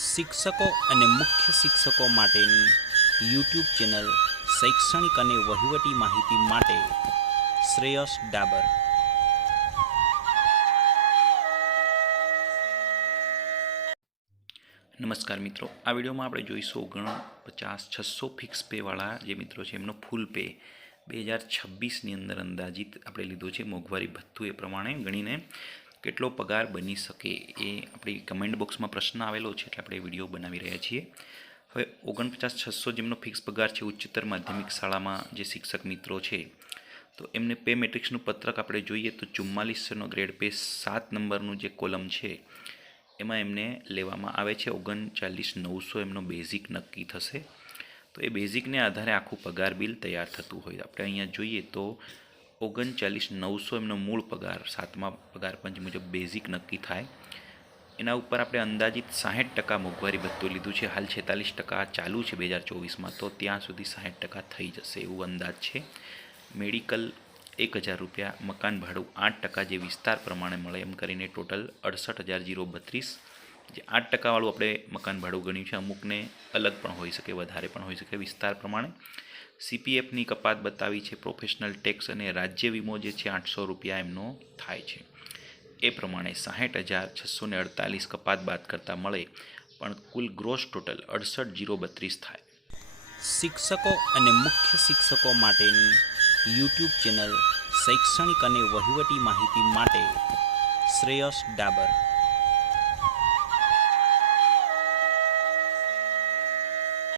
શિક્ષકો અને મુખ્ય શિક્ષકો માટેની યુટ્યુબ ચેનલ શૈક્ષણિક અને વહીવટી માહિતી માટે શ્રેયસ ડાબર. નમસ્કાર મિત્રો, આ વિડીયોમાં આપણે જોઈશું ઓગણ પચાસ છસો ફિક્સ પેવાળા જે મિત્રો છે એમનો ફૂલ પે. બે હજાર છવ્વીસની અંદર અંદાજિત આપણે લીધો છે મોંઘવારી ભથ્થું એ પ્રમાણે ગણીને કેટલો પગાર બની શકે એ આપણી કમેન્ટ બોક્સમાં પ્રશ્ન આવેલો છે એટલે આપણે વીડિયો બનાવી રહ્યા છીએ. હવે ઓગણપચાસ છસો જેમનો ફિક્સ પગાર છે ઉચ્ચતર માધ્યમિક શાળામાં જે શિક્ષક મિત્રો છે, તો એમને પે મેટ્રિક્સનું પત્રક આપણે જોઈએ તો ચુમ્માલીસનો ગ્રેડ પે સાત નંબરનું જે કોલમ છે, એમાં એમને લેવામાં આવે છે ઓગણચાલીસ નવસો એમનો બેઝિક નક્કી થશે. તો એ બેઝિકને આધારે આખું પગાર બિલ તૈયાર થતું હોય. આપણે અહીંયા જોઈએ તો ઓગણચાલીસ નવસો એમનો મૂળ પગાર, સાતમા પગાર પંચ મુજબ બેઝિક નક્કી થાય. એના ઉપર આપણે અંદાજિત સાહીઠ ટકા મોંઘવારી ભથ્થું લીધું છે. હાલ છેતાલીસ ટકા ચાલુ છે બે હજાર ચોવીસમાં, તો ત્યાં સુધી સાહીઠ ટકા થઈ જશે એવું અંદાજ છે. મેડિકલ એક હજાર રૂપિયા, મકાન ભાડું આઠ ટકા જે વિસ્તાર પ્રમાણે મળે એમ કરીને ટોટલ અડસઠ હજાર જીરો બત્રીસ. જે આઠ ટકાવાળું આપણે મકાન ભાડું ગણ્યું છે, અમુકને અલગ પણ હોઈ શકે, વધારે પણ હોઈ શકે વિસ્તાર પ્રમાણે. સીપીએફની કપાત બતાવી છે. પ્રોફેશનલ ટેક્સ અને રાજ્ય વીમો જે છે, આઠસો રૂપિયા એમનો થાય છે. એ પ્રમાણે સાહીઠ હજાર છસો ને અડતાલીસ કપાત બાદ કરતાં મળે, પણ કુલ ગ્રોસ ટોટલ અડસઠ જીરો બત્રીસ થાય. શિક્ષકો અને મુખ્ય શિક્ષકો માટેની યુટ્યુબ ચેનલ શૈક્ષણિક અને વહીવટી માહિતી માટે શ્રેયસ ડાબર.